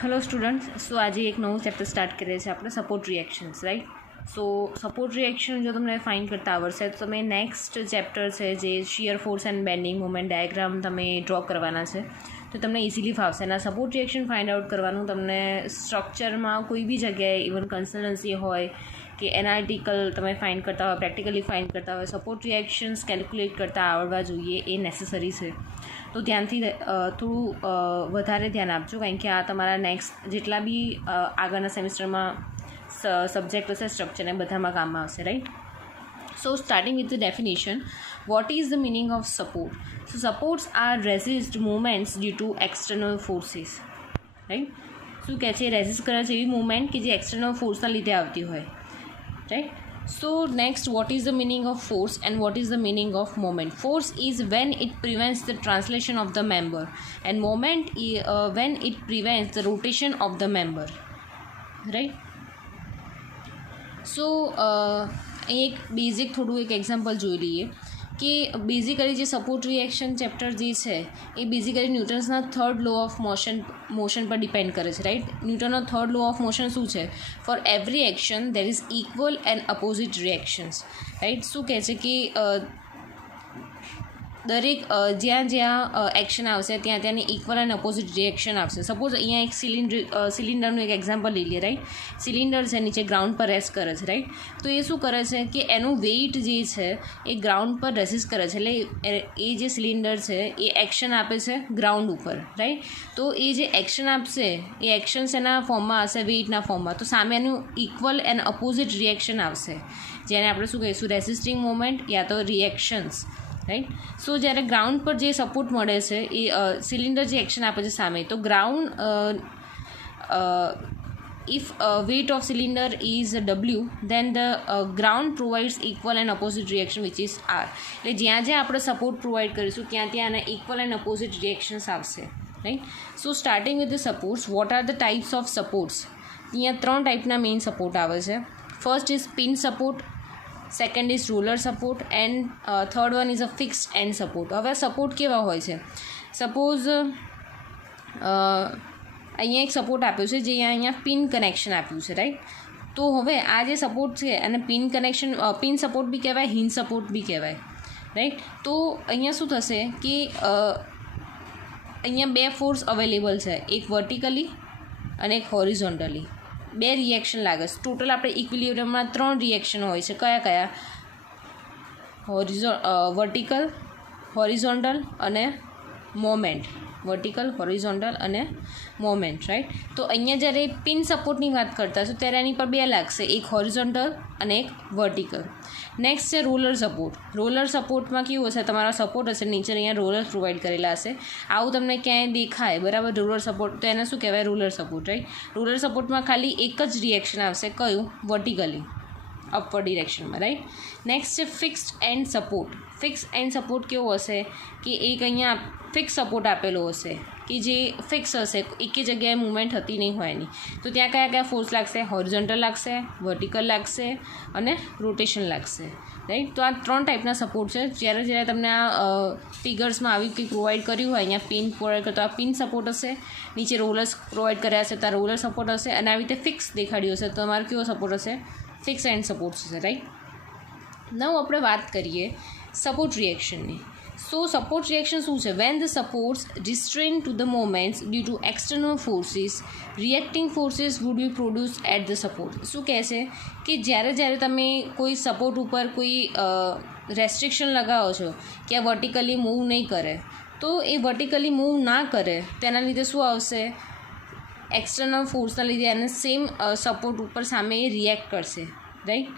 Hello students, સો આજે એક નવું ચેપ્ટર સ્ટાર્ટ કરીએ છીએ આપણે સપોર્ટ રિએક્શન્સ, રાઈટ. સો સપોર્ટ રિએક્શન જો તમને ફાઇન્ડ કરતા આવડશે તો તમે નેક્સ્ટ ચેપ્ટર છે જે shear force and bending moment diagram તમે ડ્રો કરવાના છે તો તમને ઇઝીલી ફાવશે. અને સપોર્ટ રિએક્શન ફાઇન્ડ આઉટ કરવાનું તમને સ્ટ્રક્ચરમાં કોઈ બી જગ્યાએ ઇવન કન્સલ્ટન્સી હોય કે એનાલિટિકલ તમે ફાઇન્ડ કરતા હોય, પ્રેક્ટિકલી ફાઇન્ડ કરતા હોય, સપોર્ટ રિએક્શન્સ કેલ્ક્યુલેટ કરતાં આવડવા જોઈએ, એ નેસેસરી છે. તો ધ્યાનથી થોડું વધારે ધ્યાન આપજો, કારણ કે આ તમારા નેક્સ્ટ જેટલા બી આગળના સેમિસ્ટરમાં સબ્જેક્ટ હશે સ્ટ્રક્ચરને બધામાં કામમાં આવશે, right. So starting with the definition, what is the meaning of support? So supports are resist movements due to external forces, right. શું કહે છે? રેઝિસ્ટ કરે છે એવી મુવમેન્ટ કે જે એક્સટર્નલ ફોર્સના લીધે આવતી હોય, right. So next, what is the meaning of force and what is the meaning of moment? Force is when it prevents the translation of the member, and moment when it prevents the rotation of the member, right? So એક basic થોડું એક example જોઈ લઈએ કે basically જે support reaction chapter જે છે એ બેઝિકલી ન્યૂટન્સના થર્ડ લો ઓફ મોશન પર ડિપેન્ડ કરે છે, રાઈટ. ન્યૂટનનો થર્ડ લો ઓફ મોશન શું છે? For every action there is equal and opposite reactions, right. શું કહે છે કે દરેક જ્યાં એક્શન આવશે ત્યાં ત્યાંની ઇક્વલ એન્ડ અપોઝિટ રિએક્શન આવશે. સપોઝ અહીંયા એક સિલિન્ડરનું એક એક્ઝામ્પલ લઈ લઈએ, રાઈટ. સિલિન્ડર છે, નીચે ગ્રાઉન્ડ પર રેસ્ટ કરે છે, રાઈટ. તો એ શું કરે છે કે એનું વેઇટ જે છે એ ગ્રાઉન્ડ પર રેસિસ્ટ કરે છે, એટલે એ જે સિલિન્ડર છે એ એક્શન આપે છે ગ્રાઉન્ડ ઉપર, રાઈટ. તો એ જે એક્શન આપશે એ એક્શન્સ એના ફોર્મમાં હશે, વેઇટના ફોર્મમાં. તો સામે એનું ઇક્વલ એન્ડ અપોઝિટ રિએક્શન આવશે, જેને આપણે શું કહીશું? રેસિસ્ટિંગ મોમેન્ટ યા તો રિએક્શન્સ, રાઈટ. સો જ્યારે ગ્રાઉન્ડ પર જે સપોર્ટ મળે છે એ સિલિન્ડર જે એક્શન આપે છે સામે, તો ground if weight of cylinder is W, then the ground provides equal and opposite reaction which is R. એટલે જ્યાં આપણે સપોર્ટ પ્રોવાઈડ કરીશું ત્યાં આના ઇક્વલ એન્ડ અપોઝિટ રિએક્શન્સ આવશે, right. So starting with the supports, what are the types of supports? અહીંયા 3 ટાઈપના main support આવે છે. First is pin support, second is roller support and third one is a fixed end support. હવે support કેવા હોય છે? Suppose અહીંયા એક સપોર્ટ આપ્યો છે જે અહીંયા પિન કનેક્શન આપ્યું છે, રાઈટ. તો હવે આ જે સપોર્ટ છે અને પિન કનેક્શન, પિન સપોર્ટ બી કહેવાય, હિન્જ સપોર્ટ બી કહેવાય, રાઈટ. તો અહીંયા શું થશે કે અહીંયા 2 ફોર્સ અવેલેબલ છે, એક વર્ટિકલી અને એક હોરિઝોન્ટલી. 2 રિએક્શન લાગે છે. ટોટલ આપણે ઇક્વિલિબ્રિયમમાં 3 રિએક્શન હોય છે. કયા? વર્ટિકલ, હોરિઝોન્ટલ અને મોમેન્ટ. વર્ટિકલ, હોરિઝોન્ટલ અને મોમેન્ટ, રાઈટ. તો અહીંયા જ્યારે પિન સપોર્ટની વાત કરતા હશું ત્યારે એની પર 2 લાગશે, એક હોરિઝોન્ટલ અને એક વર્ટિકલ. નેક્સ્ટ છે રોલર સપોર્ટ. રોલર સપોર્ટમાં કેવું હશે? તમારા સપોર્ટ હશે, નીચે અહીંયા રોલર પ્રોવાઈડ કરેલા હશે. આવું તમને ક્યાંય દેખાય, બરાબર, રોલર સપોર્ટ, તો એને શું કહેવાય? Roller support, right. રોલર સપોર્ટમાં ખાલી એક જ રિએક્શન આવશે, કયું? વર્ટિકલી, અપવર્ડ ડિરેક્શનમાં, રાઈટ. નેક્સ્ટ છે fixed end support. Fix end support કેવો હશે કે એક અહીંયા ફિક્સ સપોર્ટ આપેલો હશે કે જે ફિક્સ હશે, એક જગ્યાએ મૂવમેન્ટ થતી નહીં હોય એની. તો ત્યાં કયા ફોર્સ લાગશે? હોરિઝોન્ટલ લાગશે, વર્ટિકલ લાગશે અને રોટેશન લાગશે, રાઈટ. તો આ 3 ટાઈપના સપોર્ટ છે. જ્યારે તમને આ ફિગર્સમાં આવી કંઈક પ્રોવાઈડ કર્યું હોય, અહીંયા પિન પ્રોવાઈડ કરતો આ પિન સપોર્ટ હશે, નીચે રોલર્સ પ્રોવાઈડ કર્યા હશે તો આ રોલર સપોર્ટ હશે, અને આવી રીતે ફિક્સ દેખાડ્યું હશે તો તમારો કેવો સપોર્ટ હશે? ફિક્સ એન્ડ સપોર્ટ હશે, રાઈટ. નવ આપણે વાત કરીએ સપોર્ટ રિએક્શનની. સો સપોર્ટ રિએક્શન શું છે? When the supports restrain to the moments due to external forces, reacting forces would be produce at the support. શું કહે છે કે જ્યારે તમે કોઈ સપોર્ટ ઉપર કોઈ રેસ્ટ્રિક્શન લગાવો છો કે આ વર્ટિકલી મૂવ નહીં કરે, તો એ વર્ટિકલી મૂવ ના કરે તેના લીધે શું આવશે? એક્સટર્નલ ફોર્સના લીધે એને સેમ સપોર્ટ ઉપર સામે એ રિએક્ટ કરશે, રાઈટ.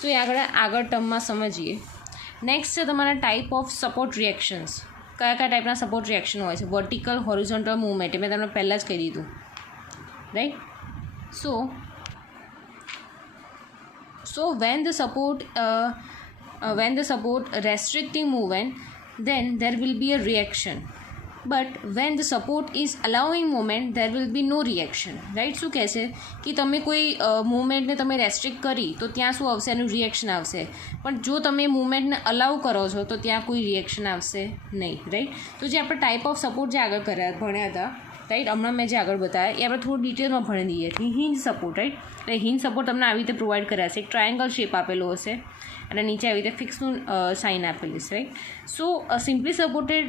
તો એ આગળ ટર્મમાં સમજીએ. નેક્સ્ટ છે તમારા ટાઈપ ઓફ સપોર્ટ રિએક્શન્સ. કયા ટાઈપના સપોર્ટ રિએક્શન હોય છે? Vertical, horizontal, movement. મેં તમને પહેલાં જ કહી દીધું, right. So when the support restricting movement, then there will be a reaction. But when the support is allowing movement, there will be no reaction, right. શું કહે છે કે તમે કોઈ મૂવમેન્ટને તમે રેસ્ટ્રિક્ટ કરી તો ત્યાં શું આવશે? એનું રિએક્શન આવશે. પણ જો તમે મૂવમેન્ટને અલાઉ કરો છો તો ત્યાં કોઈ રિએક્શન આવશે નહીં, રાઈટ. તો જે આપણે ટાઈપ ઓફ સપોર્ટ જે આગળ ભણ્યા હતા રાઈટ, હમણાં મેં જે આગળ બતાવ્યા એ આપણે થોડું ડિટેલમાં ભણી દઈએ. હિંજ સપોર્ટ, રાઈટ, એટલે હિંજ સપોર્ટ તમને આવી રીતે પ્રોવાઈડ કર્યા છે. એક ટ્રાયંગલ શેપ આપેલો હશે અને નીચે આવી રીતે ફિક્સનું સાઇન આપેલી છે, right. So a simply supported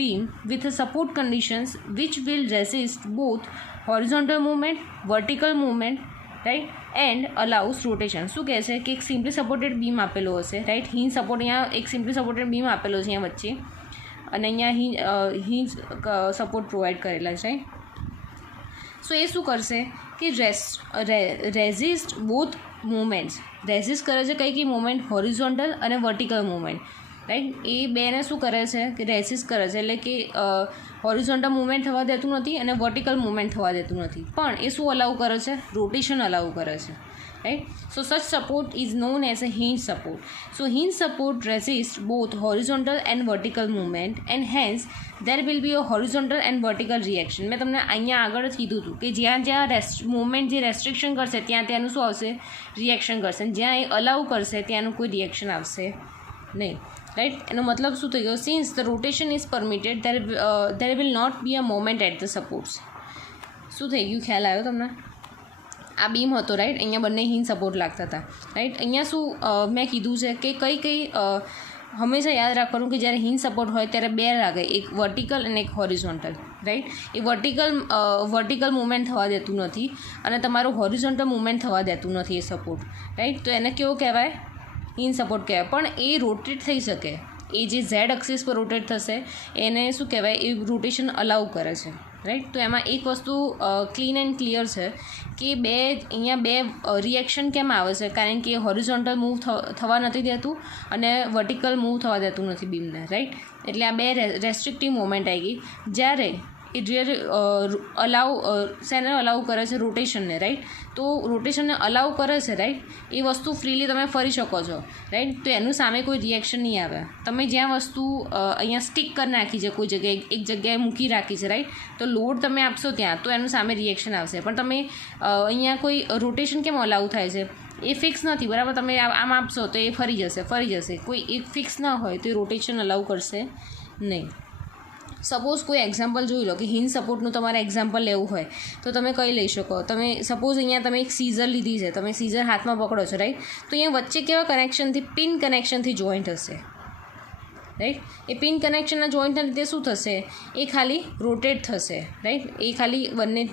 beam with a support conditions which will resist both horizontal movement, vertical movement, right, and allows rotation. શું કહે છે કે એક સિમ્પલી સપોર્ટેડ બીમ આપેલો હશે, રાઈટ. હિંજ સપોર્ટ અહીંયા એક સિમ્પલી સપોર્ટેડ બીમ આપેલો છે અહીંયા વચ્ચે, અને અહીંયા હિંજ સપોર્ટ પ્રોવાઈડ કરેલા છે. સો એ શું કરશે કે રેઝિસ્ટ બોથ મૂવમેન્ટ્સ, રેઝિસ્ટ કરે છે કઈ મૂવમેન્ટ, હોરિઝોન્ટલ અને વર્ટિકલ મૂવમેન્ટ, રાઈટ. એ બેને શું કરે છે કે રેઝિસ્ટ કરે છે, એટલે કે હોરિઝોન્ટલ મૂવમેન્ટ થવા દેતું નથી અને વર્ટિકલ મૂવમેન્ટ થવા દેતું નથી, પણ એ શું અલાઉ કરે છે, રોટેશન અલાઉ કરે છે, right. So such support is known as a hinge support. So hinge support resists both horizontal and vertical movement, and hence there will be a horizontal and vertical reaction. મેં તમને અહીંયા આગળ જ કીધું હતું કે જ્યાં મૂવમેન્ટ જે રેસ્ટ્રિક્શન કરશે ત્યાંનું શું આવશે, રિએક્શન કરશે, જ્યાં એ અલાઉ કરશે ત્યાંનું કોઈ રિએક્શન આવશે નહીં, રાઈટ. એનો મતલબ શું થઈ ગયો, since the rotation is permitted there will not be a moment at the supports. શું થઈ ગયું, ખ્યાલ આવ્યો તમને? આ બીમ હતો, રાઈટ. અહીંયા બંને હિંજ સપોર્ટ લાગતા હતા, રાઈટ. અહીંયા શું મેં કીધું છે કે કઈ હંમેશા યાદ રાખવાનું કે જ્યારે હિંજ સપોર્ટ હોય ત્યારે બે લાગે, એક વર્ટિકલ અને એક હોરિઝોન્ટલ, રાઈટ. એ વર્ટિકલ મૂવમેન્ટ થવા દેતું નથી અને તમારું હોરિઝોન્ટલ મૂવમેન્ટ થવા દેતું નથી એ સપોર્ટ, રાઈટ. તો એને કેવો કહેવાય, હિંજ સપોર્ટ કહેવાય. પણ એ રોટેટ થઈ શકે, એ જે ઝેડ એક્સિસ પર રોટેટ થશે એને શું કહેવાય, એ રોટેશન અલાઉ કરે છે, રાઈટ. તો એમાં એક વસ્તુ ક્લીન એન્ડ ક્લિયર છે કે અહીંયા બે રિએક્શન કેમ આવે છે, કારણ કે હોરિઝોન્ટલ મૂવ થવા નથી દેતું અને વર્ટિકલ મૂવ થવા દેતું નથી બીમને, રાઈટ. એટલે આ બે રેસ્ટ્રિક્ટિવ મોમેન્ટ આવી ગઈ, જ્યારે એ શેને અલાઉ કરે છે, રોટેશનને, રાઈટ. તો રોટેશનને અલાઉ કરે છે, રાઈટ. એ વસ્તુ ફ્રીલી તમે ફરી શકો છો, રાઈટ. તો એનું સામે કોઈ રિએક્શન નહીં આવે. તમે જ્યાં વસ્તુ અહીંયા સ્ટિક કરી નાખી છે, કોઈ જગ્યાએ એક જગ્યાએ મૂકી રાખી છે, રાઈટ. તો લોડ તમે આપશો ત્યાં તો એનું સામે રિએક્શન આવશે, પણ તમે અહીંયા કોઈ રોટેશન કેમ અલાઉ થાય છે, એ ફિક્સ નથી, બરાબર. તમે આમ આપશો તો એ ફરી જશે. કોઈ એક ફિક્સ ના હોય તો એ રોટેશન અલાઉ કરશે નહીં. સપોઝ કોઈ એક્ઝામ્પલ જોઈ લો કે હિંજ સપોર્ટનું તમારે એક્ઝામ્પલ લેવું હોય તો તમે કઈ લઈ શકો. તમે સપોઝ અહીંયા તમે એક સીઝર લીધી છે, તમે સીઝર હાથમાં પકડો છો, રાઈટ. તો અહીંયા વચ્ચે કેવા કનેક્શનથી, પિન કનેક્શનથી જોઈન્ટ હશે, રાઈટ. એ પિન કનેક્શનના જોઈન્ટના લીધે શું થશે, એ ખાલી રોટેટ થશે, રાઈટ. એ ખાલી બંને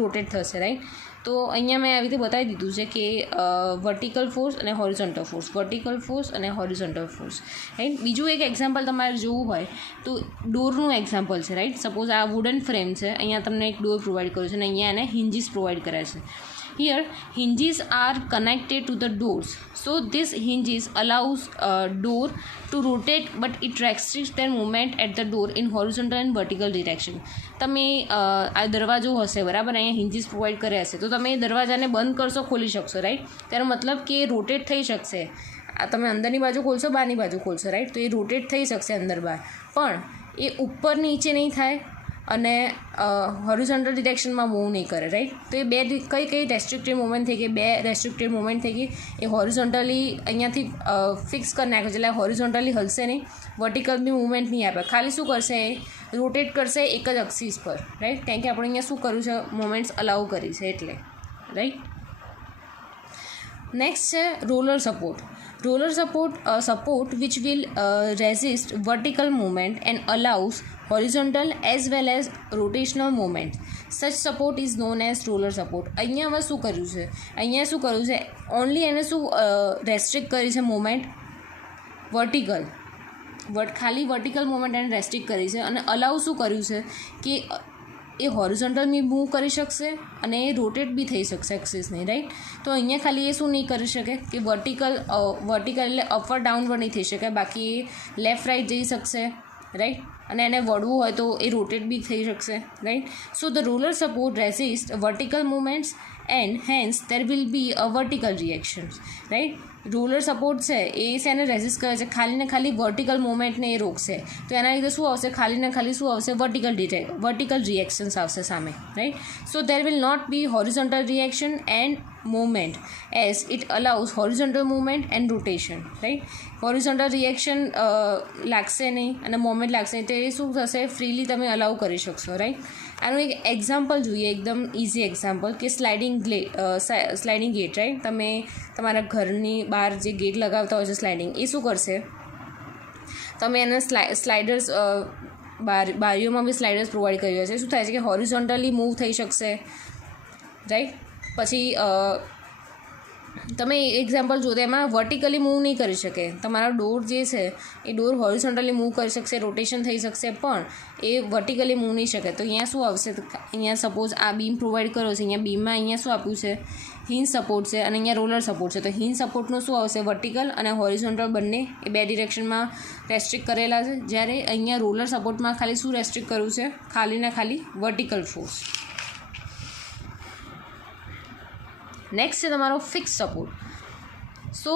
રોટેટ થશે, રાઈટ. તો અહીંયા મેં આવી રીતે બતાવી દીધું છે કે વર્ટિકલ ફોર્સ અને હોરિઝોન્ટલ ફોર્સ, રાઈટ. બીજું એક એક્ઝામ્પલ તમારે જોવું હોય તો ડોરનું એક્ઝામ્પલ છે, રાઈટ. સપોઝ આ વુડન ફ્રેમ છે, અહીંયા તમને એક ડોર પ્રોવાઈડ કર્યો છે અને અહીંયા એને હિન્જીસ પ્રોવાઈડ કર્યા છે. Here hinges are connected to the doors, so this hinges allows door to rotate but it restricts their movement at the door in horizontal and vertical direction. તમે આ દરવાજો હશે, બરાબર, અહીંયા hinges પ્રોવાઈડ કર્યા હશે, તો તમે દરવાજાને બંધ કરશો, ખોલી શકશો, રાઈટ. તેનો મતલબ કે રોટેટ થઈ શકશે. આ તમે અંદરની બાજુ ખોલશો, બહારની બાજુ ખોલશો, રાઈટ. તો એ રોટેટ થઈ શકશે અંદર બહાર, પણ એ ઉપર નીચે નહીં થાય અને હોરિઝોન્ટલ ડિરેક્શનમાં મૂવ નહીં કરે, રાઈટ. તો એ બે કઈ રેસ્ટ્રિક્ટેડ મૂવમેન્ટ થઈ ગઈ, બે રેસ્ટ્રિક્ટેડ મૂવમેન્ટ થઈ ગઈ. એ હોરિઝોન્ટલી અહીંયાથી ફિક્સ કરી નાખે છે, એટલે હોરિઝોન્ટલી હલશે નહીં, વર્ટિકલ બી મૂવમેન્ટ નહીં આપે, ખાલી શું કરશે, એ રોટેટ કરશે એક જ એક્સિસ પર, રાઈટ. કારણ કે આપણે અહીંયા શું કર્યું છે, મૂવમેન્ટ્સ અલાઉ કરી છે એટલે, રાઈટ. નેક્સ્ટ છે roller support. Roller support which will resist vertical movement and allows horizontal as well as rotational movement. Such support is known as roller support. અહીંયા શું કર્યું છે, ઓનલી એને શું રેસ્ટ્રિક્ટ કરી છે મૂવમેન્ટ, ખાલી વર્ટિકલ મૂવમેન્ટ એને રેસ્ટ્રિક્ટ કરી છે, અને અલાઉ શું કર્યું છે કે એ હોરિઝોન્ટલ બી મૂવ કરી શકશે અને એ રોટેટ બી થઈ શકશે એક્સિસની, રાઈટ. તો અહીંયા ખાલી એ શું નહીં કરી શકે કે વર્ટિકલ એટલે અપવર્ડ ડાઉનવર્ડ નહીં થઈ શકે, બાકી એ લેફ્ટ રાઈટ જઈ શકશે, રાઈટ. અને એને વળવું હોય તો એ રોટેટ બી થઈ શકશે, right. So the roller support resist vertical movements and hence there will be a vertical reactions, right. Roller support છે એ શેને રેઝિસ્ટ કરે છે, ખાલી ને ખાલી વર્ટિકલ મૂવમેન્ટને એ રોકશે, તો એના લીધે શું આવશે, ખાલી ને ખાલી શું આવશે, વર્ટિકલ રિએક્શન્સ આવશે સામે, right. So there will not be horizontal reaction and movement as it allows horizontal movement and rotation, right. Horizontal reaction લાગશે નહીં અને મોમેન્ટ લાગશે નહીં, તો એ શું થશે, ફ્રીલી તમે અલાઉ કરી શકશો, રાઈટ. આનું એક એક્ઝામ્પલ જોઈએ, એકદમ ઇઝી એક્ઝામ્પલ, કે સ્લાઇડિંગ ગેટ, રાઈટ? તમે તમારા ઘરની બહાર જે ગેટ લગાવતા હોય છે સ્લાઇડિંગ, એ શું કરશે, તમે એને સ્લાઇડર્સ બારીઓમાં બી સ્લાઇડર્સ પ્રોવાઈડ કર્યું હશે. શું થાય છે કે હોરિઝોન્ટલી મૂવ થઈ શકશે, રાઈટ? પછી તમે એક્ઝામ્પલ જો તો એમાં વર્ટિકલી મૂવ નહીં કરી શકે. તમારા ડોર જે છે એ ડોર હોરિઝોન્ટલી મૂવ કરી શકશે, રોટેશન થઈ શકશે, પણ એ વર્ટિકલી મૂવ નહીં શકે. તો અહીંયા શું આવશે, અહીંયા સપોઝ આ બીમ પ્રોવાઈડ કર્યો છે, અહીંયા બીમમાં અહીંયા શું આપ્યું છે, હિન્જ સપોર્ટ છે, અને અહીંયા રોલર સપોર્ટ છે. તો હિન્જ સપોર્ટનું શું આવશે, વર્ટિકલ અને હોરિઝોન્ટલ બંને એ બે ડિરેક્શનમાં રેસ્ટ્રિક્ટ કરેલા છે. જ્યારે અહીંયા રોલર સપોર્ટમાં ખાલી શું રેસ્ટ્રિક્ટ કર્યું છે, ખાલી ને ખાલી વર્ટિકલ ફોર્સ. નેક્સ્ટ છે તમારો fix support. So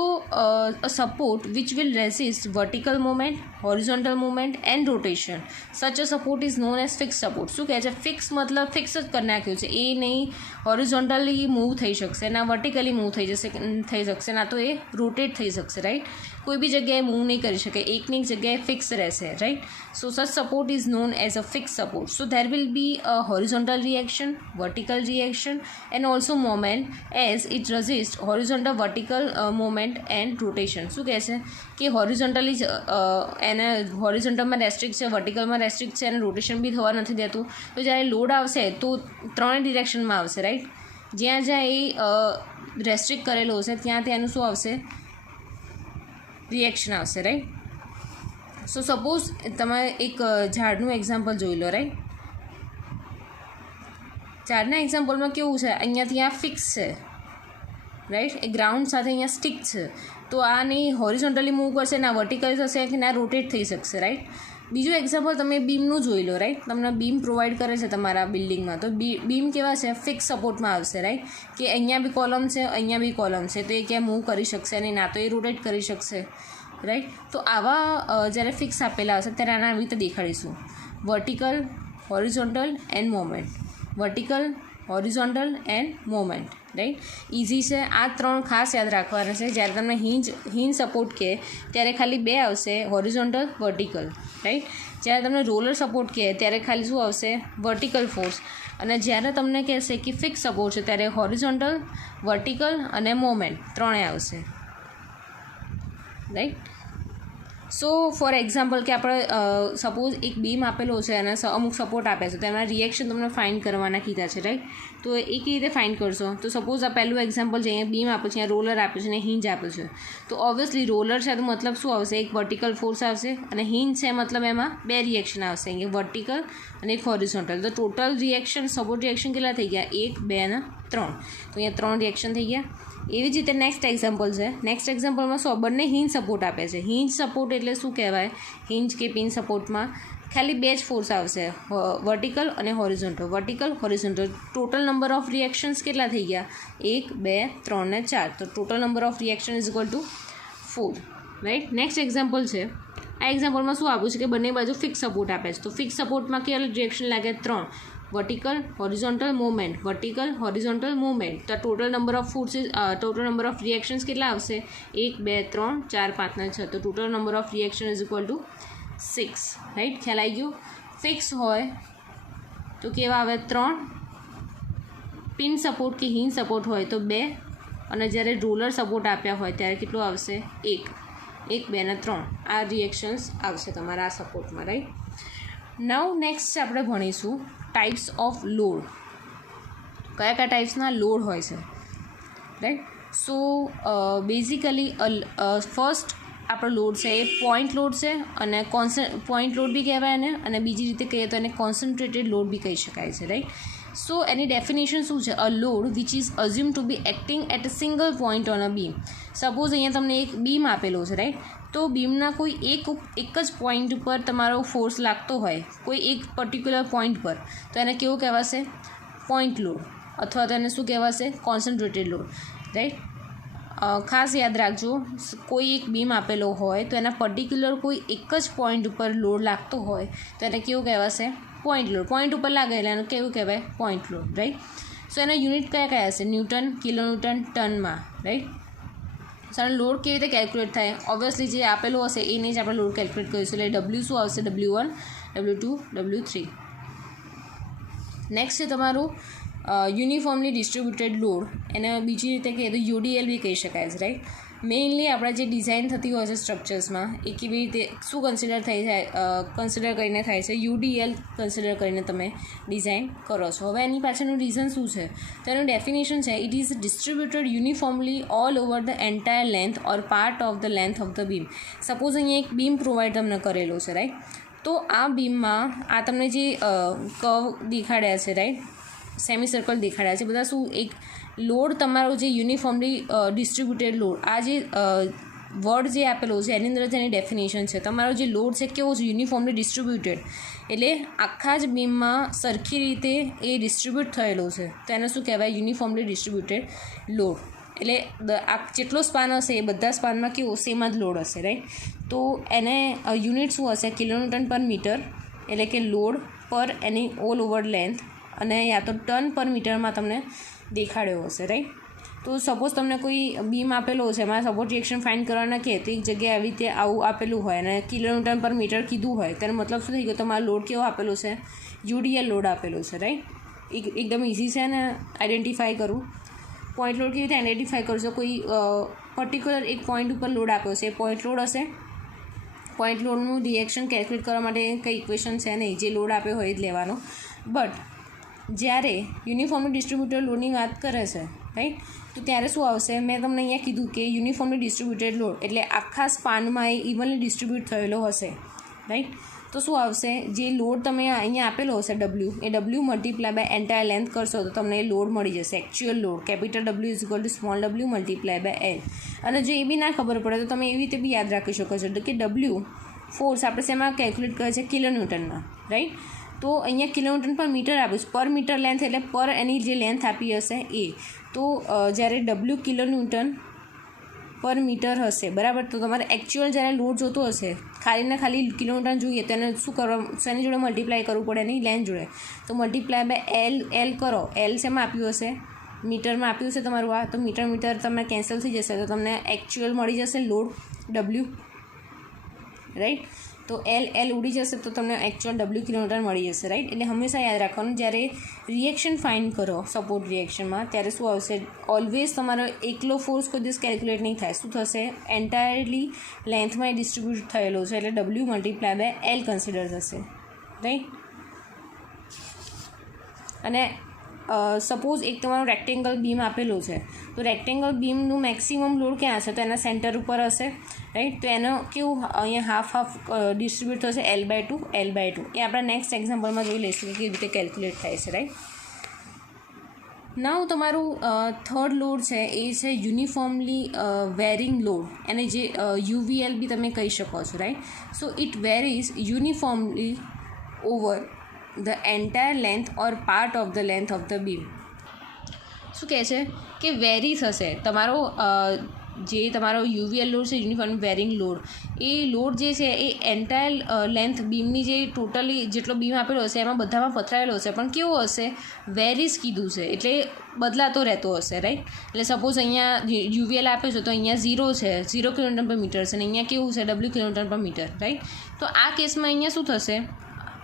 a support which will resist vertical movement, horizontal movement and rotation, such a support is known as fixed support. શું કહે છે, ફિક્સ મતલબ ફિક્સ જ કરી નાખ્યું છે, એ નહીં હોરિઝોન્ટલી મૂવ થઈ શકશે, ના વર્ટિકલી મૂવ થઈ શકશે, ના તો એ રોટેટ થઈ શકશે, રાઈટ? કોઈ બી જગ્યાએ મૂવ નહીં કરી શકે, એકની એક જગ્યાએ ફિક્સ રહેશે, right? So such support is known as a fix support. So there will be a horizontal reaction, vertical reaction and also moment as it resist horizontal vertical moment and rotation. શું કહે છે કે horizontally એને હોરિઝોન્ટલમાં રેસ્ટ્રિક્ટ છે, વર્ટિકલમાં રેસ્ટ્રિક્ટ છે, અને rotation બી થવા નથી દેતું. તો જ્યારે લોડ આવશે તો ત્રણેય ડિરેક્શનમાં આવશે, રાઈટ? જ્યાં જ્યાં એ રેસ્ટ્રિક્ટ કરેલો હશે ત્યાં ત્યાંનું શું આવશે, રિએક્શન આવશે, રાઈટ? સો સપોઝ તમે એક ઝાડનું એક્ઝામ્પલ જોઈ લો, રાઈટ? ઝાડના એક્ઝામ્પલમાં કેવું છે, અહીંયાથી આ ફિક્સ છે, રાઈટ? એ ગ્રાઉન્ડ સાથે અહીંયા સ્ટિક છે. તો આ નહીં હોરિઝોન્ટલી મૂવ કરશે, ના વર્ટિકલ થશે, કે ના રોટેટ થઈ શકશે, રાઈટ? બીજું એક્ઝામ્પલ તમે બીમનું જોઈ લો, રાઈટ? તમને બીમ પ્રોવાઈડ કરે છે તમારા બિલ્ડિંગમાં, તો બીમ કેવા છે, ફિક્સ સપોર્ટમાં આવશે, રાઈટ? કે અહીંયા બી કોલમ છે, અહીંયા બી કોલમ છે, તો એ ક્યાં મૂવ કરી શકશે નહીં, ના તો એ રોટેટ કરી શકશે, રાઈટ? તો આવા જ્યારે ફિક્સ આપેલા હશે ત્યારે આના આવી રીતે દેખાડીશું, vertical, horizontal and moment, vertical, horizontal and moment, right? Easy છે. આ ત્રણ ખાસ યાદ રાખવાના છે. જ્યારે તમને હિન્જ સપોર્ટ કહે ત્યારે ખાલી બે આવશે, હોરિઝોન્ટલ, વર્ટિકલ, રાઈટ? જ્યારે તમને રોલર સપોર્ટ કહે ત્યારે ખાલી શું આવશે, વર્ટિકલ ફોર્સ. અને જ્યારે તમને કહેશે કે ફિક્સ સપોર્ટ છે ત્યારે હોરિઝોન્ટલ, વર્ટિકલ અને મોમેન્ટ ત્રણેય આવશે, રાઈટ? સો ફોર એક્ઝામ્પલ કે આપણે સપોઝ એક બીમ આપેલો છે અને અમુક સપોર્ટ આપે છે, તો એના રિએક્શન તમને ફાઇન્ડ કરવાના કીધા છે, રાઈટ? તો એ કેવી રીતે ફાઇન્ડ કરશો? તો સપોઝ આ પહેલું એક્ઝામ્પલ છે, અહીંયા બીમ આપે છે, અહીંયા રોલર આપે છે અને હિન્જ આપે છે. તો ઓબ્વિયસલી રોલર છે તો મતલબ શું આવશે, એક વર્ટિકલ ફોર્સ આવશે, અને હિન્જ છે મતલબ એમાં બે રિએક્શન આવશે, અહીંયા વર્ટિકલ અને એક હોરિઝોન્ટલ. તો ટોટલ રિએક્શન, સપોર્ટ રિએક્શન કેટલા થઈ ગયા, 1, 2 અને 3. તો અહીંયા 3 રિએક્શન થઈ ગયા. એવી જ રીતે નેક્સ્ટ એક્ઝામ્પલ છે. નેક્સ્ટ એક્ઝામ્પલમાં શું, બંને હિન્જ સપોર્ટ આપે છે. હિન્જ સપોર્ટ એટલે શું કહેવાય, હિન્જ કે પિન સપોર્ટમાં ખાલી બે જ ફોર્સ આવશે, વર્ટિકલ અને horizontal, vertical, horizontal. Total number of reactions કેટલા થઈ ગયા, 1, 2, 3 ને 4. તો total number of reaction is equal two 4, right? Next example છે. આ એક્ઝામ્પલમાં શું આપ્યું છે કે બંને બાજુ ફિક્સ સપોર્ટ આપે છે. તો ફિક્સ સપોર્ટમાં કેટલા રિએક્શન લાગે, 3, vertical, horizontal, moment, vertical, horizontal, moment. તો total number of forces, total number of reactions કેટલા આવશે, 1, 2, 3, 4, 5 ને 6. તો total number of reaction is equal two 6, right? ખ્યાલ આવી ગયો? ફિક્સ હોય તો કેવા આવે, 3. પિન સપોર્ટ કે હિન્જ સપોર્ટ હોય તો 2, અને જ્યારે રોલર સપોર્ટ આપ્યા હોય ત્યારે કેટલું આવશે, 1, 2 અને 3. આ રિએક્શન્સ આવશે તમારા આ સપોર્ટમાં, રાઈટ? નાઉ નેક્સ્ટ આપણે ભણીશું ટાઈપ્સ ઓફ લોડ. કયા કયા ટાઈપ્સના લોડ હોય છે, રાઈટ? સો બેઝિકલી ફર્સ્ટ આપણો લોડ છે એ પોઈન્ટ લોડ છે, અને પોઈન્ટ લોડ બી કહેવાય એને, અને બીજી રીતે કહીએ તો એને કોન્સન્ટ્રેટેડ લોડ બી કહી શકાય છે, રાઈટ? સો એની ડેફિનેશન શું છે, a load which is assume to be acting at a single point on a beam. Suppose અહીંયા તમને એક બીમ આપેલો છે, રાઈટ? તો બીમના કોઈ એક જ પોઈન્ટ ઉપર તમારો ફોર્સ લાગતો હોય, કોઈ એક પર્ટિક્યુલર પોઈન્ટ પર, તો એને કેવું કહેવાશે, પોઈન્ટ લોડ, અથવા તો એને શું કહેવાશે, કોન્સન્ટ્રેટેડ લોડ, રાઈટ? ખાસ યાદ રાખજો, કોઈ એક બીમ આપેલો હોય તો એના પર્ટિક્યુલર કોઈ એક જ પોઈન્ટ ઉપર લોડ લાગતો હોય તો એને કેવું કહેવાશે, પોઈન્ટ લોડ. પોઈન્ટ ઉપર લાગે એટલે એને કેવું કહેવાય, પોઈન્ટ લોડ, રાઈટ? સો એના યુનિટ કયા કયા હશે, ન્યૂટન, કિલોન્યૂટન, ટનમાં, રાઈટ? સો લોડ કેવી રીતે કેલ્ક્યુલેટ થાય, ઓબ્વિયસલી જે આપેલું હશે એને જ આપણે લોડ કેલ્ક્યુલેટ કરીશું. એટલે W શું આવશે, W1, W2, W3. નેક્સ્ટ છે તમારું યુનિફોર્મલી ડિસ્ટ્રીબ્યુટેડ લોડ, એને બીજી રીતે કહીએ તો યુડીએલ બી કહી શકાય છે, રાઈટ. મેઇનલી આપણા જે ડિઝાઇન થતી હોય છે સ્ટ્રક્ચર્સમાં એ કેવી રીતે શું કન્સિડર કરીને થાય છે, યુડીએલ કન્સિડર કરીને તમે ડિઝાઇન કરો છો. હવે એની પાછળનું રીઝન શું છે તો એનું ડેફિનેશન છે, it is distributed uniformly all over the entire length or part of the length of the beam. Suppose અહીંયા એક બીમ પ્રોવાઈડ તમને કરેલો છે, રાઈટ. તો આ બીમમાં આ તમને જે કર્વ દેખાડ્યા છે, રાઈટ, સેમી સર્કલ દેખાડ્યા છે, બધા શું એક લોડ તમારો જે યુનિફોર્મલી ડિસ્ટ્રીબ્યુટેડ લોડ, આ જે વર્ડ જે આપેલો છે એની અંદર તેની ડેફિનેશન છે. તમારો જે લોડ છે કેવો છે, યુનિફોર્મલી ડિસ્ટ્રીબ્યુટેડ, એટલે આખા જ બીમમાં સરખી રીતે એ ડિસ્ટ્રીબ્યુટ થયેલો છે, તો એને શું કહેવાય, યુનિફોર્મલી ડિસ્ટ્રીબ્યુટેડ લોડ. એટલે આ જેટલો સ્પાન હશે એ બધા સ્પાનમાં કેવો સેમ જ લોડ હશે, રાઈટ. તો એને યુનિટ શું હશે, કિલોન્યુટન પર મીટર, એટલે કે લોડ પર એની ઓલ ઓવર લેન્થ, અને યા તો ટન પર મીટરમાં તમને દેખાડ્યો હશે, રાઈટ. તો સપોઝ તમને કોઈ બીમ આપેલો છે, એમાં સપોર્ટ રિએક્શન ફાઇન્ડ કરવાના કહે તો એક જગ્યાએ આવી રીતે આવું આપેલું હોય અને કિલોન્યુટન પર મીટર કીધું હોય, તેનો મતલબ શું થઈ ગયો, તમારો લોડ કેવો આપેલો છે, યુડીએલ લોડ આપેલો છે, રાઈટ. એકદમ ઇઝી છે ને આઈડેન્ટિફાઈ કરવું. પોઈન્ટ લોડ કેવી રીતે આઈડેન્ટિફાઈ કરશો, કોઈ પર્ટિક્યુલર એક પોઈન્ટ ઉપર લોડ આપ્યો છે, એ પોઈન્ટ લોડ હશે. પોઈન્ટ લોડનું રિએક્શન કેલ્ક્યુલેટ કરવા માટે કંઈ ઇક્વેશન છે નહીં, જે લોડ આપ્યો હોય એ જ લેવાનો. બટ જ્યારે યુનિફોર્મલી ડિસ્ટ્રીબ્યુટેડ લોડની વાત કરે છે, રાઈટ, તો ત્યારે શું આવશે, મેં તમને અહીંયા કીધું કે યુનિફોર્મલી ડિસ્ટ્રીબ્યુટેડ લોડ એટલે આખા સ્પાનમાં એ ઇવનલી ડિસ્ટ્રીબ્યુટ થયેલો હશે, રાઈટ. તો શું આવશે, જે લોડ તમે અહીંયા આપેલો હશે ડબલ્યુ, એ W multiply by entire length કરશો તો તમને એ લોડ મળી જશે, actual load, capital W is equal to small W multiply by L. અને જો એ બી ના ખબર પડે તો તમે એવી રીતે બી યાદ રાખી શકો છો કે ડબલ્યુ ફોર્સ આપણે શેમાં કેલ્ક્યુલેટ કરે છે, કિલોન્યુટનમાં, રાઈટ. તો અહીંયા કિલોમીટર પર મીટર આપ્યું, પર મીટર લેન્થ એટલે પર એની જે લેન્થ આપી હશે એ. તો જ્યારે ડબલ્યુ કિલોન્યુટન પર મીટર હશે, બરાબર, તો તમારે એકચ્યુઅલ જ્યારે લોડ જોતો હશે, ખાલી ને ખાલી કિલોમીટર જોઈએ તો એને શું કરવા, શેની જોડે મલ્ટીપ્લાય કરવું પડે, એની લેન્થ જોડે. તો મલ્ટીપ્લાય બાય એલ કરો. એલ શેમાં આપ્યું હશે, મીટરમાં આપ્યું હશે તમારું આ, તો મીટર તમે કેન્સલ થઈ જશે તો તમને એકચ્યુઅલ મળી જશે લોડ ડબલ્યુ, રાઈટ. તો એલ ઉડી જશે તો તમને એકચ્યુઅલ ડબલ્યુ કિલોમીટર મળી જશે, રાઈટ. એટલે હંમેશા યાદ રાખવાનું, જ્યારે રિએક્શન ફાઇન્ડ કરો સપોર્ટ રિએક્શનમાં, ત્યારે શું આવશે, ઓલવેઝ તમારો એકલો ફોર્સ કોઈ દિવસ કેલ્ક્યુલેટ નહીં થાય. શું થશે, એન્ટાયરલી લેન્થમાં એ ડિસ્ટ્રીબ્યુટ થયેલો છે એટલે W multiply by L consider થશે, રાઈટ. અને સપોઝ એક તમારો રેક્ટેંગલ બીમ આપેલો છે, તો રેક્ટેંગલ બીમનું મેક્સિમમ લોડ ક્યાં હશે, તો એના સેન્ટર ઉપર હશે, રાઈટ. તો એનો કેવું અહીંયા હાફ ડિસ્ટ્રીબ્યુટ થશે L/2. એ આપણે નેક્સ્ટ એક્ઝામ્પલમાં જોઈ લઈશું કે કેવી રીતે કેલ્ક્યુલેટ થાય છે, રાઈટ. નાવ તમારું થર્ડ લોડ છે એ છે યુનિફોર્મલી વેરિંગ લોડ, એને જે યુવીએલ બી તમે કહી શકો છો, right. So it varies uniformly over the entire length or part of the length of the beam. શું કહે છે કે વેરી થશે તમારો જે તમારો યુવીએલ લોડ છે, યુનિફોર્મ વેરિંગ લોડ, એ લોડ જે છે એ એન્ટાયર લેન્થ બીમની જે ટોટલી જેટલો બીમ આપેલો હશે એમાં બધામાં પથરાયેલો હશે, પણ કેવો હશે, વેરીઝ કીધું છે એટલે બદલાતો રહેતો હશે, રાઈટ. એટલે સપોઝ અહીંયા યુવીએલ આપ્યો છે તો અહીંયા 0 છે, 0 કિલોમીટર પર મીટર છે, અને અહીંયા કેવું છે, ડબલ્યુ કિલોમીટર પર મીટર, રાઈટ. તો આ કેસમાં અહીંયા શું થશે,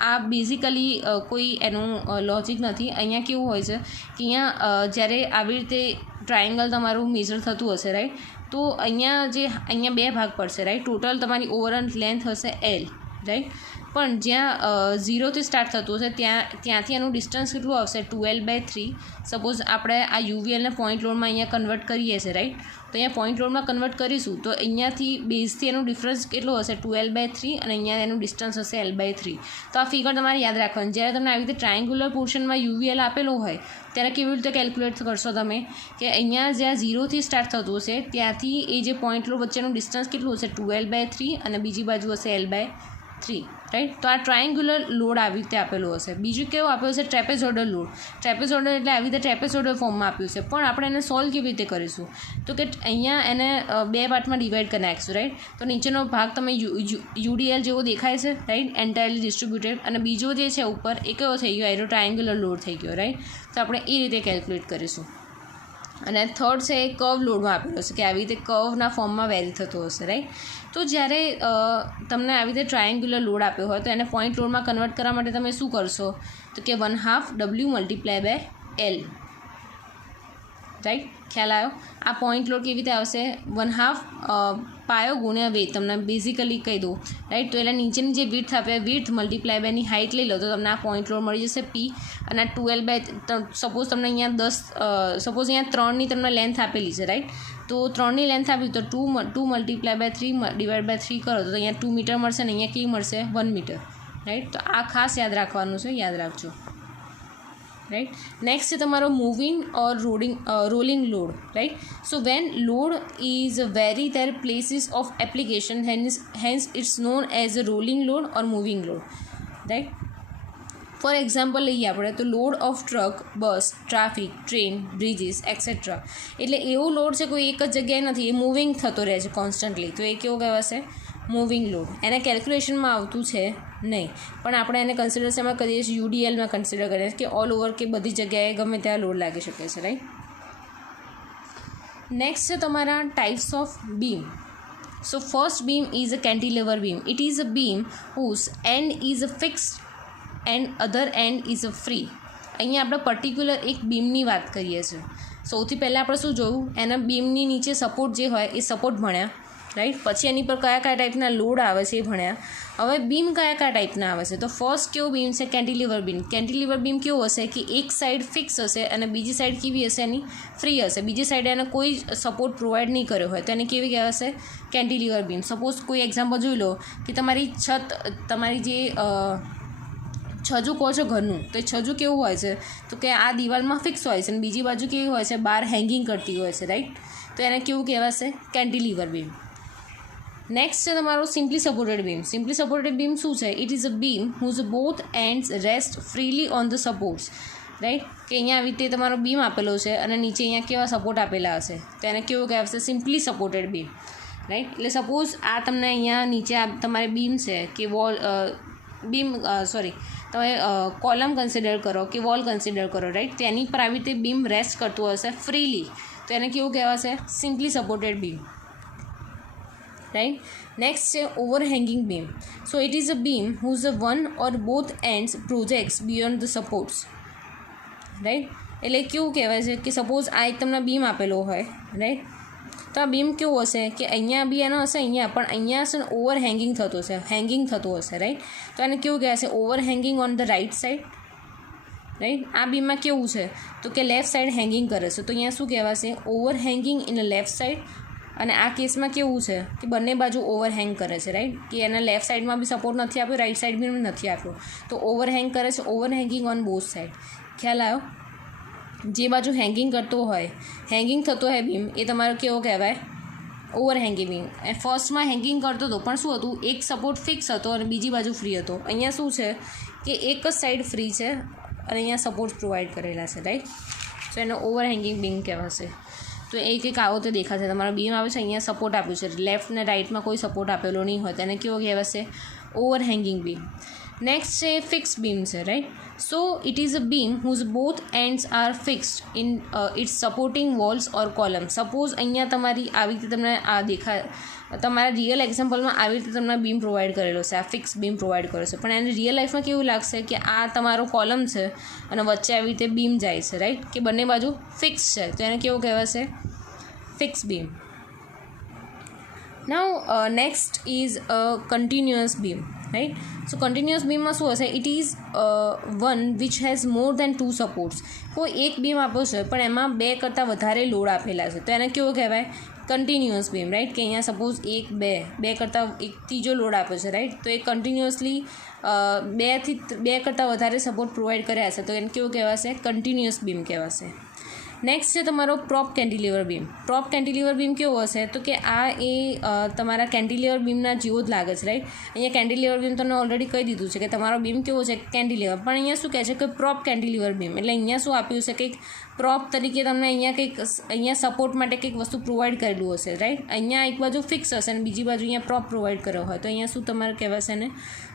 આ બેઝિકલી કોઈ એનું લોજિક નથી. અહીંયા કેવું હોય છે કે અહીંયા જ્યારે આવી રીતે ટ્રાયેંગલ તમારું મેઝર થતું હશે, રાઈટ, તો અહીંયા બે ભાગ પડશે, રાઈટ. ટોટલ તમારી ઓવરઓલ લેન્થ હશે L, રાઈટ. પણ જ્યાં 0થી સ્ટાર્ટ થતું હશે ત્યાંથી એનું ડિસ્ટન્સ કેટલું આવશે, 2L/3. સપોઝ આપણે આ યુવીએલને પોઈન્ટ લોડમાં અહીંયા કન્વર્ટ કરીએ છીએ, રાઈટ. તો અહીંયા પોઈન્ટ લોડમાં કન્વર્ટ કરીશું તો અહીંયાથી બેઝથી એનું ડિફરન્સ કેટલો હશે, 2L/3, અને અહીંયા એનું ડિસ્ટન્સ હશે L/3. તો આ ફિગર તમારે યાદ રાખવાનું. જ્યારે તમને આવી રીતે ટ્રાયેંગ્યુલર પોર્શનમાં યુવીએલ આપેલો હોય ત્યારે કેવી રીતે કેલ્ક્યુલેટ કરશો તમે, કે અહીંયા જ્યાં 0થી સ્ટાર્ટ થતું હશે ત્યાંથી એ જે પોઈન્ટ લોડ વચ્ચેનું ડિસ્ટન્સ કેટલું હશે, 2L/3, અને બીજી બાજુ હશે L/3, રાઈટ. તો આ ટ્રાયેંગ્યુલર લોડ આવી રીતે આપેલો હશે. બીજું કેવું આપ્યું છે, ટ્રેપેઝોઇડલ લોડ. ટ્રેપેઝોઇડલ એટલે આવી રીતે ટ્રેપેઝોઇડલ ફોર્મમાં આપ્યું છે, પણ આપણે એને સોલ્વ કેવી રીતે કરીશું, તો કે અહીંયા એને બે પાર્ટમાં ડિવાઈડ કરી નાખીશું, રાઈટ. તો નીચેનો ભાગ તમે યુડીએલ જેવો દેખાય છે, રાઈટ, એન્ટાયરલી ડિસ્ટ્રીબ્યુટેડ, અને બીજો જે છે ઉપર એ કેવો થઈ ગયો, એનો ટ્રાયેંગ્યુલર લોડ થઈ ગયો, રાઈટ. તો આપણે એ રીતે કેલ્ક્યુલેટ કરીશું. અને થર્ડ છે એ કર્વ લોડમાં આપેલો છે કે આવી રીતે કર્વના ફોર્મમાં વેરી થતો હશે, રાઈટ. તો જ્યારે તમને આવી રીતે ટ્રાયેન્ગ્યુલર લોડ આપ્યો હોય તો એને પોઈન્ટ લોડમાં કન્વર્ટ કરવા માટે તમે શું કરશો તો કે 1/2 W × L, રાઈટ. ખ્યાલ આવ્યો? આ પોઈન્ટ લોડ કેવી રીતે આવશે? 1/2 પાયો ગુણ્યા વેટ, તમને બેઝિકલી કહી દઉં, રાઈટ. તો એટલે નીચેની જે વિડ્થ આપે વિડ્થ મલ્ટીપ્લાય બાયની હાઇટ લઈ લો તો તમને આ પોઈન્ટ લોડ મળી જશે P. અને 2L/, સપોઝ તમને અહીંયા 10, સપોઝ અહીંયા 3ની તમને લેન્થ આપેલી છે, રાઈટ. તો 3ની લેન્થ આપી તો 2 × 3 / 3 કરો તો અહીંયા 2 મીટર મળશે ને અહીંયા કેવી મળશે 1 મીટર, રાઈટ. તો આ ખાસ યાદ રાખવાનું છે, યાદ રાખજો, રાઈટ. નેક્સ્ટ છે તમારો moving or rolling load, right. So when load is vary their places of application hence it's known as a rolling load or moving load, right. For example લઈએ આપણે તો load of truck, bus, traffic, train, bridges etcetera. એટલે એવો load છે કોઈ એક જ જગ્યાએ નથી, એ મૂવિંગ થતો રહે છે કોન્સ્ટન્ટલી, તો એ કેવો કહેવાશે? Moving load. એને કેલ્ક્યુલેશનમાં આવતું છે નહીં, પણ આપણે એને કન્સિડર શેમાં કરીએ છીએ? UDLમાં કન્સિડર કરીએ છીએ કે ઓલ ઓવર કે બધી જગ્યાએ ગમે ત્યાં લોડ લાગી શકે છે, રાઈટ. નેક્સ્ટ છે તમારા types of beam. So first beam is a cantilever beam. It is a beam whose end is a fixed end other end is a free. અહીંયા આપણે પર્ટિક્યુલર એક બીમની વાત કરીએ છીએ. સૌથી પહેલાં આપણે શું જોયું? એના બીમની નીચે સપોર્ટ જે હોય એ સપોર્ટ ભણ્યા, રાઈટ. પછી એની પર કયા કયા ટાઈપના લોડ આવે છે એ ભણ્યા. હવે બીમ કયા કયા ટાઈપના આવે છે? તો ફર્સ્ટ કેવો બીમ છે? Cantilever beam. કેન્ટિલીવર બીમ કેવું હશે કે એક સાઈડ ફિક્સ હશે અને બીજી સાઈડ કેવી હશે? એની ફ્રી હશે. બીજી સાઈડે એને કોઈ સપોર્ટ પ્રોવાઈડ નહીં કર્યો હોય તો એને કેવી કહેવાશે? Cantilever beam. સપોઝ કોઈ એક્ઝામ્પલ જોઈ લો કે તમારી છત, તમારી જે છજુ કહો છો ઘરનું, તો એ છજુ કેવું હોય છે તો કે આ દિવાલમાં ફિક્સ હોય છે અને બીજી બાજુ કેવી હોય છે? બહાર હેંગિંગ કરતી હોય છે, રાઈટ. તો એને કેવું કહેવાશે? Cantilever beam. નેક્સ્ટ છે તમારો simply supported beam. Simply supported beam શું છે? It is a beam whose both ends rest freely on the supports, right. કે અહીંયા આવી રીતે તમારો બીમ આપેલો છે અને નીચે અહીંયા કેવા સપોર્ટ આપેલા હશે તો એને કેવું કહેવાશે? Simply supported beam, right. એટલે સપોઝ આ તમને અહીંયા નીચે તમારે બીમ છે કે વોલ તમે કોલમ કન્સિડર કરો કે વોલ કન્સિડર કરો, રાઈટ. તેની પર આવી રીતે બીમ રેસ્ટ કરતું હશે ફ્રીલી તો એને કેવું કહેવાશે? Simply supported beam, right. Next છે overhanging beam. So it is a beam whose one or both ends projects beyond the supports, right. એટલે કેવું કહેવાય છે કે સપોઝ આ એક તમને બીમ આપેલો હોય, રાઈટ. તો આ બીમ કેવું હશે કે અહીંયા બી એનો હશે, અહીંયા પણ અહીંયા છે ને ઓવરહેંગિંગ થતું હશે, હેંગિંગ થતું હશે, રાઈટ. તો એને કેવું કહેવાશે? Overhanging on the right side, right. આ બીમમાં કેવું છે તો કે લેફ્ટ સાઈડ હેંગિંગ કરે છે તો અહીંયા શું કહેવાશે? ઓવરહેંગિંગ ઇન અ લેફ્ટ સાઈડ. અને આ કેસમાં કેવું છે કે બંને બાજુ ઓવરહેંગ કરે છે, રાઈટ. કે એને લેફ્ટ સાઈડમાં બી સપોર્ટ નથી આપ્યો, રાઈટ સાઈડ બી નથી આપ્યો, તો ઓવરહેંગ કરે છે. ઓવરહેંગિંગ ઓન બોથ સાઈડ. ખ્યાલ આવ્યો? જે બાજુ હેંગિંગ કરતો હોય, હેંગિંગ થતો હોય બીમ, એ તમારો કેવો કહેવાય? ઓવરહેંગિંગ બીમ. ફર્સ્ટમાં હેંગિંગ કરતો હતો પણ શું હતું? એક સપોર્ટ ફિક્સ હતો અને બીજી બાજુ ફ્રી હતો. અહીંયા શું છે કે એક જ સાઈડ ફ્રી છે અને અહીંયા સપોર્ટ પ્રોવાઈડ કરેલા છે, રાઈટ. તો એને ઓવરહેંગિંગ બીમ કહેવાશે. તો એક આવો તો દેખાશે તમારો બીમ આવે છે, અહીંયા સપોર્ટ આપ્યું છે, લેફ્ટ ને રાઇટમાં કોઈ સપોર્ટ આપેલો નહીં હોય તો એને કેવો કહેવાશે? Overhanging beam. નેક્સ્ટ છે ફિક્સ બીમ છે, right. So it is a beam whose both ends are fixed in its supporting walls or column. Suppose અહીંયા તમારી આવી રીતે તમને આ દેખાય, તમારા રિયલ એક્ઝામ્પલમાં આવી રીતે તમને બીમ પ્રોવાઈડ કરેલો છે, આ ફિક્સ બીમ પ્રોવાઈડ કર્યો છે, પણ એને રિયલ લાઈફમાં કેવું લાગશે કે આ તમારો કોલમ છે અને વચ્ચે આવી રીતે બીમ જાય છે, રાઈટ. કે બંને બાજુ ફિક્સ છે તો એને કેવું કહેવાશે? Fix beam. Now next is a continuous beam, right. So continuous બીમમાં શું હશે? It is one which has more than 2 supports. કોઈ એક બીમ આપ્યો છે પણ એમાં 2 કરતાં વધારે લોડ આપેલા છે તો એને કેવો કહેવાય? Continuous beam, right. કે અહીંયા સપોઝ 1 2 કરતાં એક ત્રીજો લોડ આપ્યો છે, રાઈટ. તો એ કન્ટિન્યુઅસલી 2 કરતાં વધારે સપોર્ટ પ્રોવાઈડ કર્યા છે તો એને કેવું કહેવાશે? કન્ટિન્યુઅસ બીમ કહેવાશે. નેક્સ્ટ છે તમારો prop cantilever beam. Prop cantilever beam કેવો હશે તો કે આ એ તમારા કેન્ટિલીવર બીમના જેવો જ લાગે છે, રાઈટ. અહીંયા કેન્ટિલીવર બીમ તમને ઓલરેડી કહી દીધું છે કે તમારો બીમ કેવો છે? કેન્ટિલીવર. પણ અહીંયા શું કહે છે કે પ્રોપ કેન્ટિલીવર બીમ. એટલે અહીંયા શું આપ્યું છે? કંઈક પ્રોપ તરીકે તમને અહીંયા કંઈક અહીંયા સપોર્ટ માટે કંઈક વસ્તુ પ્રોવાઈડ કરેલું હશે, રાઈટ. અહીંયા એક બાજુ ફિક્સ હશે અને બીજી બાજુ અહીંયા પ્રોપ પ્રોવાઈડ કર્યો હોય તો અહીંયા શું તમારે કહેવાશે ને?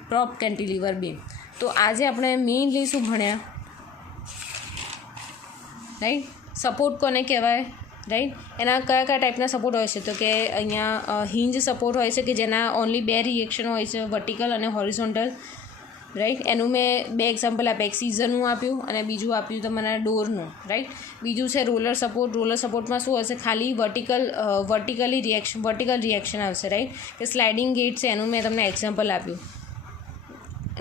Prop cantilever beam. તો આજે આપણે મેઇનલી શું ભણ્યા, રાઈટ? સપોર્ટ કોને કહેવાય, રાઈટ. એના કયા કયા ટાઈપના સપોર્ટ હોય છે, તો કે અહીંયા હિંજ સપોર્ટ હોય છે કે જેના ઓનલી 2 રિએક્શન હોય છે, વર્ટિકલ અને હોરિઝોન્ટલ, રાઈટ. એનું મેં 2 એક્ઝામ્પલ આપ્યા, એક સીઝરનું આપ્યું અને બીજું આપ્યું તમારા ડોરનું, રાઈટ. બીજું છે રોલર સપોર્ટ. રોલર સપોર્ટમાં શું હશે, ખાલી વર્ટિકલ રિએક્શન આવશે, રાઈટ, કે સ્લાઇડિંગ ગેટ છે એનું મેં તમને એક્ઝામ્પલ આપ્યું.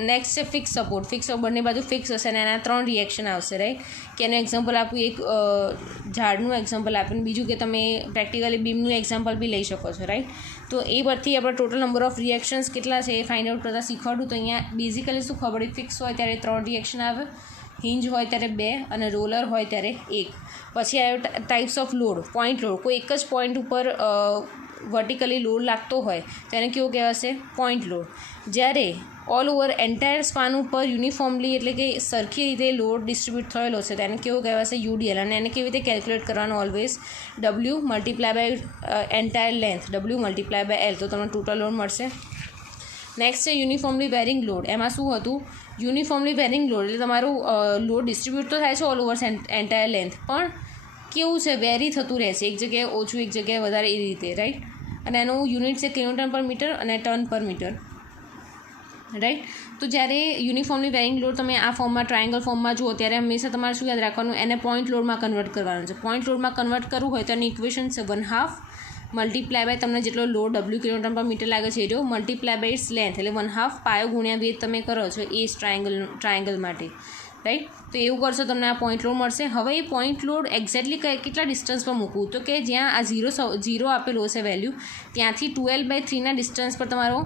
નેક્સ્ટ છે ફિક્સ સપોર્ટ. ફિક્સ બંને બાજુ ફિક્સ હશે અને એના 3 રિએક્શન આવશે, રાઈટ, કે એનું એક્ઝામ્પલ આપ્યું, એક ઝાડનું એક્ઝામ્પલ આપ્યું, બીજું કે તમે પ્રેક્ટિકલી બીમનું એક્ઝામ્પલ બી લઈ શકો છો, રાઈટ. તો એ પરથી આપણે ટોટલ નંબર ઓફ રિએક્શન્સ કેટલા છે એ ફાઇન્ડ આઉટ કરતાં શીખવાડું. તો અહીંયા બેઝિકલી શું ખબર પડી, ફિક્સ હોય ત્યારે 3 રિએક્શન આવે, હિંજ હોય ત્યારે 2 અને રોલર હોય ત્યારે 1. પછી આવ્યો types off load. Point load, કોઈ એક જ પોઈન્ટ ઉપર વર્ટિકલી લોડ લાગતો હોય તો એને કેવો કહેવાશે, પોઈન્ટ લોડ. જ્યારે ઓલ ઓવર એન્ટાયર સ્પાન ઉપર યુનિફોર્મલી એટલે કે સરખી રીતે લોડ ડિસ્ટ્રીબ્યુટ થયેલો છે તો એને કેવું કહેવાશે, યુડીએલ. અને એને કેવી રીતે કેલ્ક્યુલેટ કરવાનું, always W multiply by entire length, W multiply by L, તો તમને ટોટલ લોડ મળશે. નેક્સ્ટ છે યુનિફોર્મલી વેરિંગ લોડ. એમાં શું હતું, યુનિફોર્મલી વેરિંગ લોડ એટલે તમારું લોડ ડિસ્ટ્રીબ્યુટ તો થાય છે ઓલ ઓવર એન્ટાયર લેન્થ, પણ કેવું છે, વેરી થતું રહેશે, એક જગ્યાએ ઓછું એક જગ્યાએ વધારે, એ રીતે, રાઈટ. અને એનું યુનિટ છે કિલોન્યુટન પર મીટર અને ટન પર મીટર, રાઈટ. તો જ્યારે યુનિફોર્મલી વેરિંગ લોડ તમે આ ફોર્મમાં ટ્રાયંગલ ફોર્મમાં જુઓ ત્યારે હંમેશા તમારે શું યાદ રાખવાનું, એને પોઈન્ટ લોડમાં કન્વર્ટ કરવાનું છે. પોઈન્ટ લોડમાં કન્વર્ટ કરવું હોય તો એની ઇક્વેશન છે 1/2 મલ્ટીપ્લાય બાય તમને જેટલો લોડ W કિલોન્યુટન પર મીટર લાગે છે એ જો મલ્ટીપ્લાય બાય ઇટ્સ લેન્થ, એટલે 1/2 પાયો ગુણ્યા વેધ તમે કરો છો એ ટ્રાયંગલ માટે, રાઈટ. તો એવું કરશો તમને આ પોઈન્ટ લોડ મળશે. હવે એ પોઈન્ટ લોડ એક્ઝેક્ટલી કેટલા ડિસ્ટન્સ પર મૂકવું, તો કે જ્યાં આ 0 આપેલો હશે વેલ્યુ, ત્યાંથી 12/3 ડિસ્ટન્સ પર તમારો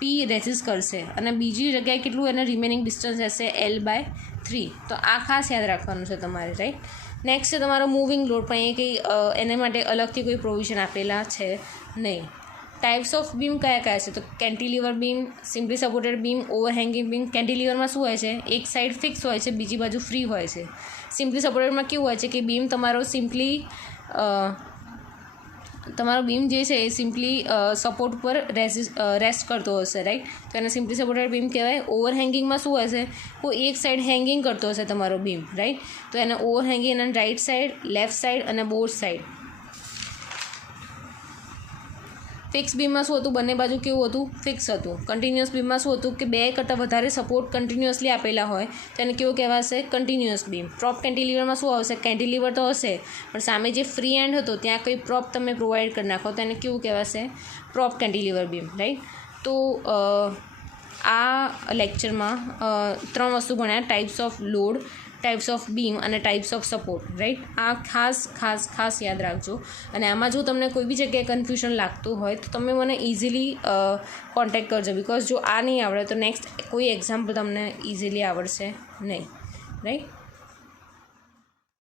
P રેઝિસ્ટ કરશે અને બીજી જગ્યાએ કેટલું એને રિમેનિંગ ડિસ્ટન્સ હશે L/3. તો આ ખાસ યાદ રાખવાનું છે તમારે, રાઈટ. નેક્સ્ટ છે તમારો મૂવિંગ લોડ, પણ એ કંઈ એને માટે અલગથી કોઈ પ્રોવિઝન આપેલા છે નહીં. ટાઈપ્સ ઓફ બીમ કયા કયા છે, તો cantilever beam, simply supported beam, overhanging beam. કેન્ટિલીવરમાં શું હોય છે, એક સાઈડ ફિક્સ હોય છે, બીજી બાજુ ફ્રી હોય છે. સિમ્પલી સપોર્ટેડમાં કેવું હોય છે કે બીમ તમારો તમારો બીમ જે છે એ સિમ્પલી સપોર્ટ પર રેસ્ટ કરતો હશે, રાઈટ. તો એને સિમ્પલી સપોર્ટેડ બીમ કહેવાય. ઓવરહેંગિંગમાં શું હશે, કોઈ એક સાઈડ હેંગિંગ કરતો હશે તમારો બીમ, રાઈટ. તો એને ઓવરહેંગિંગ અને રાઈટ સાઈડ, લેફ્ટ સાઈડ અને બોથ સાઈડ. ફિક્સ બીમમાં શું હતું, બંને બાજુ કેવું હતું, ફિક્સ હતું. કન્ટિન્યુઅસ બીમમાં શું હતું કે 2 કરતાં વધારે સપોર્ટ કન્ટિન્યુઅસલી આપેલા હોય તો એને કેવું કહેવાશે, કન્ટિન્યુઅસ બીમ. પ્રોપ કેન્ટિલીવરમાં શું આવશે, કેન્ટિલીવર તો હશે પણ સામે જે ફ્રી એન્ડ હતો ત્યાં કંઈ પ્રોપ તમે પ્રોવાઈડ કરી નાખો તો એને કેવું કહેવાશે, પ્રોપ કેન્ટિલીવર બીમ, રાઈટ. તો આ લેક્ચરમાં 3 વસ્તુ ભણ્યા, types off load, types of beam અને ટાઈપ્સ ઓફ સપોર્ટ, રાઈટ. આ ખાસ યાદ રાખજો. અને આમાં જો તમને કોઈ બી જગ્યાએ કન્ફ્યુઝન લાગતું હોય તો તમે મને ઇઝીલી કોન્ટેક્ટ કરજો, બિકોઝ જો આ નહીં આવડે તો નેક્સ્ટ કોઈ એક્ઝામ્પલ તમને ઇઝીલી આવડશે નહીં, રાઈટ.